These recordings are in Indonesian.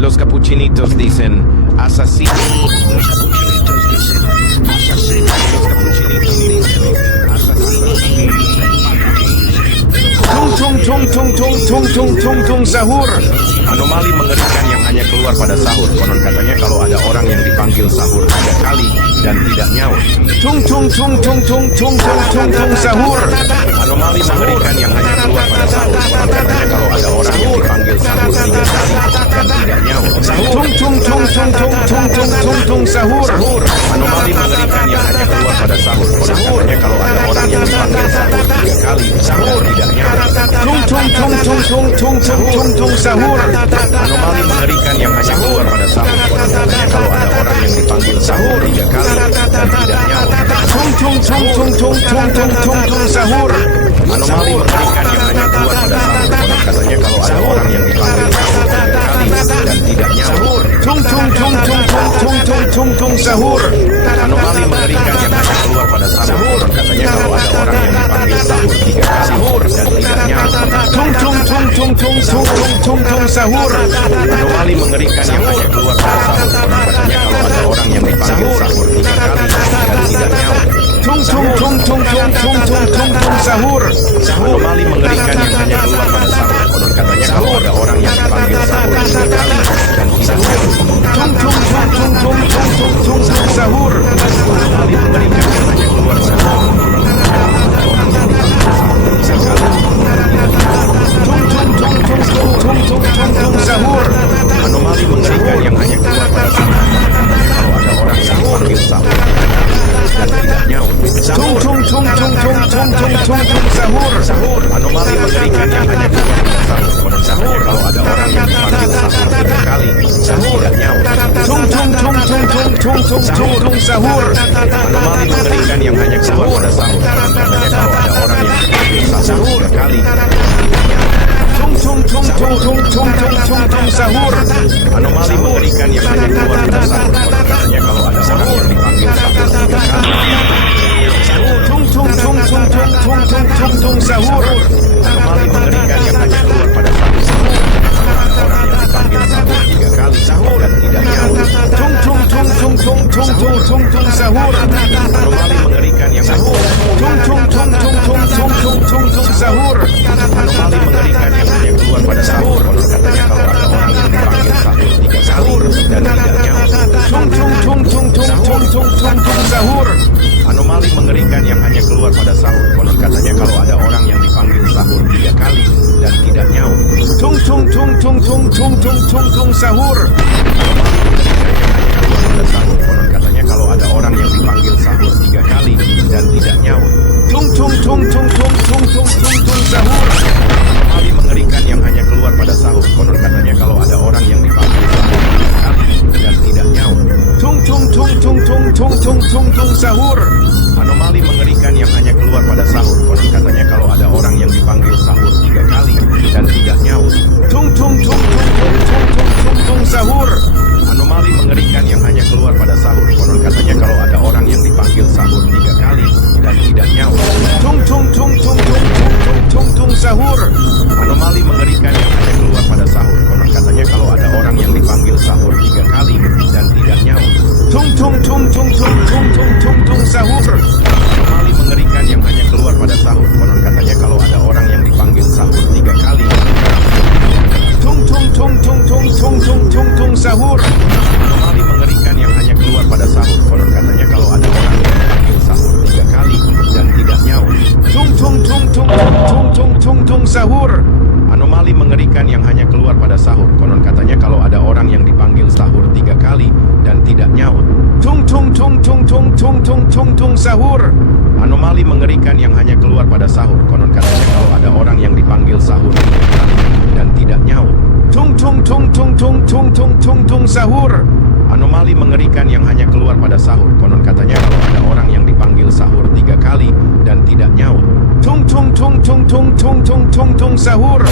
Los capuchinitos dicen asesino. Los capuchinitos dicen asesino. Los capuchinitos dicen asesino. Tung sahur. Anomali mengerikan yang hanya keluar pada sahur. Konon katanya kalau ada orang yang dipanggil sahur 3 kali dan tidak nyaut. Tung sahur. Anomali mengerikan yang hanya keluar pada sahur. Konon katanya kalau ada orang yang dipanggil sahur 3 kali dan tidak nyaut. Tung sahur. Anomali mengerikan yang hanya keluar pada sahur. Konon katanya kalau ada orang yang dipanggil sahur 3 kali dan tidak nyaut. Tung sahur. Anomali mengerikan yang hanya keluar pada sahur. Konon katanya kalau ada orang yang dipanggil sahur 3 kali dan tidak nyaut. Tung sahur. Anomali mengerikan yang hanya keluar pada sahur. Konon katanya kalau ada orang yang dipanggil sahur 3 kali dan tidak nyaut. Tung sahur. Anomali mengerikan yang hanya keluar pada sahur. Konon katanya kalau ada orang yang dipanggil sahur 3 kali dan tidak nyaut. Tung sahur. Anomali mengerikan yang hanya keluar pada sahur. Konon katanya kalau ada orang yang dipanggil sahur 3 kali dan tidak nyaut. Tung sahur. Anomali mengerikan yang hanya keluar pada sahur. Konon katanya kalau ada orang yang dipanggil sahur 3 kali dan tidak nyaut. Tung sahur. Anomali mengerikan yang hanya keluar pada sahur. Konon katanya kalau ada orang yang dipanggil sahur 3 kali dan tidak nyaut. Tung sahur. Anomali mengerikan yang hanya keluar pada sahur. Katanya kalau ada orang yang dipanggil sahur dan tidak nyaut. Tung sahur. Anomali mengerikan yang hanya keluar pada sahur. Konon katanya kalau ada orang yang dipanggil sahur 3 kali dan tidak nyaut. Tung sahur. Anomali mengerikan yang hanya keluar pada sahur. Konon katanya kalau ada orang yang dipanggil sahur 3 kali dan tidak nyaut. Tung sahur. Anomali mengerikan yang hanya keluar pada sahur. Konon katanya kalau ada orang yang dipanggil sahur 3 kali. Tung sahur. Anomali mengerikan yang hanya keluar pada sahur. Kalau ada orang yang dipanggil sahur 3 kali dan tidak nyaut. Tung sahur. Anomali mengerikan yang hanya Sahur. Anomali mengerikan yang hanya keluar pada sahur. Konon katanya kalau ada orang yang dipanggil sahur 3 kali dan tidak nyaut. Sahur. Anomali mengerikan yang hanya keluar pada sahur. Konon katanya kalau ada orang yang dipanggil sahur 3 kali dan tidak nyaut. Sahur. Pada sahur. Konon katanya kalau ada orang yang dipanggil sahur 3 kali dan tidak nyaut. Sahur. Anomali mengerikan yang hanya keluar pada sahur. Konon katanya kalau ada orang yang dipanggil sahur 3 kali dan tidak nyaut. Sahur. Anomali mengerikan yang hanya keluar pada sahur. Konon katanya kalau ada orang yang dipanggil sahur 3 kali dan tidak nyaut. Sahur. Anomali mengerikan yang hanya keluar pada sahur. Konon katanya kalau ada orang yang dipanggil sahur 3 kali dan tidak nyaut. Sahur. Anomali mengerikan yang hanya keluar pada sahur. Konon katanya kalau ada orang yang dipanggil sahur 3 kali dan tidak nyaut. Sahur. Anomali mengerikan yang hanya keluar pada sahur. Konon katanya kalau ada orang yang dipanggil sahur 3 kali. Sahur. Anomali mengerikan yang hanya keluar pada sahur. Konon katanya kalau ada orang yang dipanggil sahur 3 kali dan tidak nyaut. Sahur. Anomali mengerikan yang hanya keluar pada sahur. Konon katanya kalau ada orang yang dipanggil sahur 3 kali dan tidak nyaut. Sahur. Anomali mengerikan yang hanya keluar pada sahur. Konon katanya kalau ada orang yang dipanggil sahur 3 kali dan tidak nyaut. Sahur. Anomali mengerikan yang hanya keluar pada sahur. Konon katanya kalau ada orang yang dipanggil sahur 3 kali dan tidak nyaut. Sahur.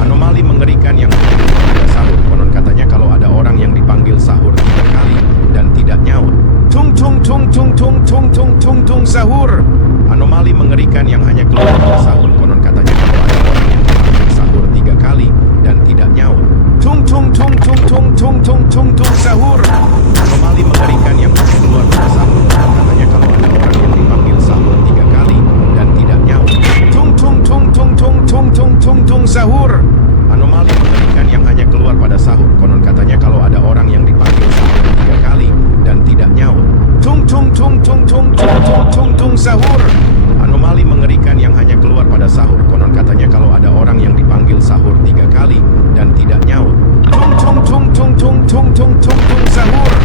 Anomali mengerikan yang hanya keluar pada sahur. Konon katanya kalau ada orang yang dipanggil sahur 3 kali dan tidak nyaut. Sahur. Anomali mengerikan yang hanya keluar pada sahur. Konon katanya kalau ada orang yang dipanggil sahur 3 kali dan tidak nyaut. Sahur. Anomali mengerikan yang hanya keluar pada sahur. Konon katanya kalau ada orang yang dipanggil sahur 3 kali dan tidak nyaut. Sahur. Anomali mengerikan yang hanya keluar pada sahur. Konon katanya kalau ada orang yang dipanggil sahur 3 kali dan tidak nyaut. Sahur. Anomali mengerikan yang hanya keluar pada sahur. Konon katanya kalau ada orang yang dipanggil sahur 3 kali dan tidak nyaut. Sahur.